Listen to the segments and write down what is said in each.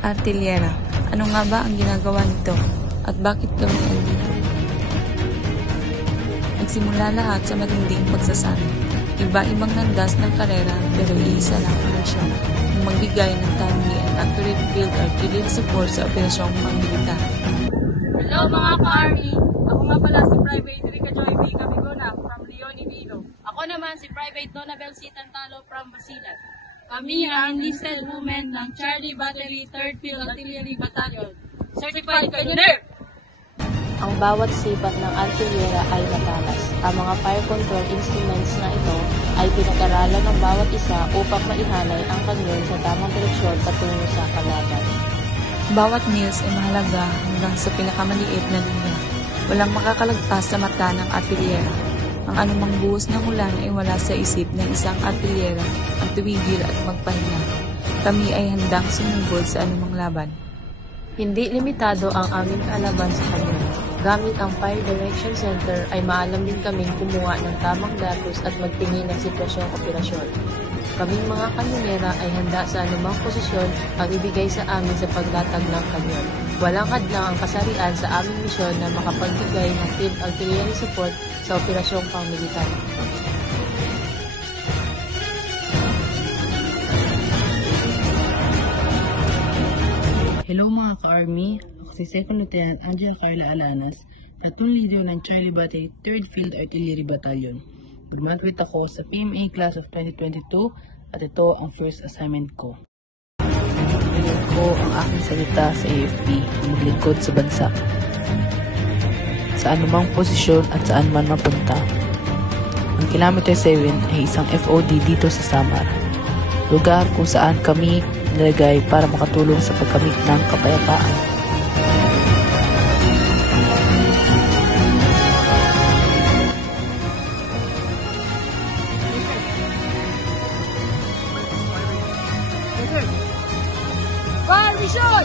Artillera. Ano nga ba ang ginagawa nito? At bakit kami andito? Nagsimula lahat sa matinding pagsasama. Iba-ibang landas ng karera pero iisa lang ang misyon, ang magbigay ng timely and accurate field artillery support sa operasyong pamilitar. Hello mga ka-Army! Ako nga pala si Private Rica Joy B. Camigona from Leon, Iloilo. Ako naman si Private Donabel C. Tantalo from Basilan. Kami ang enlisted women ng Charlie Battery 3rd Field Artillery Battalion. Certified Cannoneer! Ang bawat sipat ng artillera ay matalas. Ang mga fire control instruments na ito ay pinag-aralan ng bawat isa upang maihanay ang kanyon sa tamang direksyon patungo sa kalaban. Bawat mills ay mahalaga hanggang sa pinakamaliit na linya. Walang makakalagpas sa mata ng artillera. Ang anumang buhos ng ulan ay wala sa isip ng isang artillera ang tuwigil at magpahinga. Kami ay handang sumugod sa anumang laban. Hindi limitado ang aming kaalaman sa kanyon. Gamit ang Fire Direction Center ay maalam din kaming kumuha ng tamang datos at magtingin ng sitwasyong operasyon. Kaming mga kanyonera ay handa sa anumang posisyon ang ibigay sa amin sa paglatag ng kanyon. Walang hadlang ang kasarian sa aming misyon na makapagbigay ng field artillery support sa operasyong pangmilitar. Hello mga ka-Army, ako si Second Lieutenant Angela Carla Alanas, platoon leader ng Charlie Battery 3rd Field Artillery Battalion. Graduate ako sa PMA Class of 2022 at ito ang first assignment ko. Pinag ko ang aking salita sa AFP na maglingkod sa bansa. Sa anumang posisyon at saan man mapunta. Ang Kilometer 7 ay isang FOD dito sa Samar, lugar kung saan kami nilagay para makatulong sa pagkamit ng kapayapaan. Fire mission!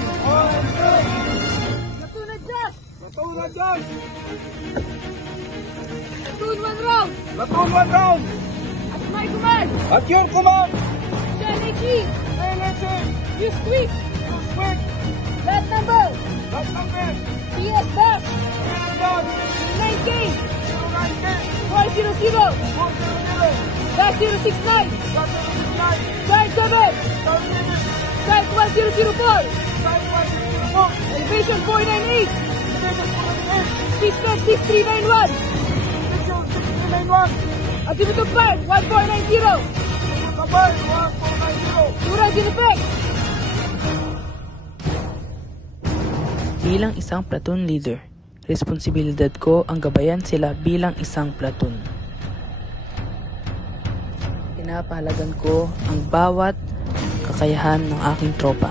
Platoon adjust! Platoon adjust! Platoon 1 round! Platoon 1 round! At my command! At your command! Energy! Energy! Use quick! Quick! That number! That number! PS back! Yes, done! 9K! 09K! 400! 400! Dash 069! That's 09! Guard 7! Site 1004! Side 104! Elevation 498! Division 48! Distance 6391! Division 6391! Azimuth Part 1490! Kapal 1490! Durage in effect! Bilang isang platoon leader, responsibilidad ko ang gabayan sila bilang isang platoon. Pinapahalagan ko ang bawat kakayahan ng aking tropa.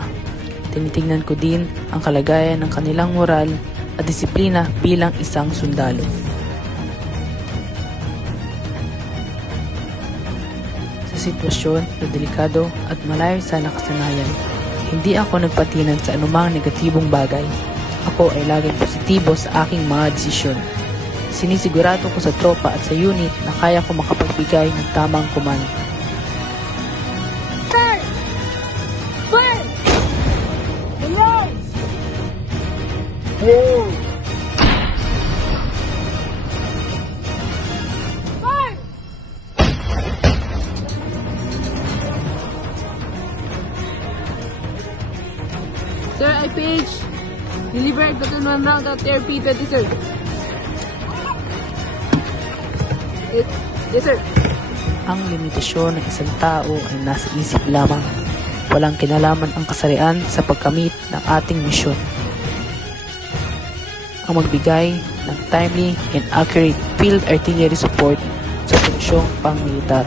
Tinitingnan ko din ang kalagayan ng kanilang moral at disiplina bilang isang sundalo. Sa sitwasyon na delikado at malayo sa nakasanayan, hindi ako nagpatinag sa anumang negatibong bagay. Ako ay laging positibo sa aking mga desisyon. Sinisigurado ko sa tropa at sa unit na kaya ko makapagbigay ng tamang komando. Start! Fire! Rise! Fire! Sir, IPH, delivered platoon 1 round at TRP 20, sir. Yes, sir. Ang limitasyon ng isang tao ay nasa isip lamang. Walang kinalaman ang kasarian sa pagkamit ng ating misyon. Ang magbigay ng timely and accurate field artillery support sa operasyong pangmilitar.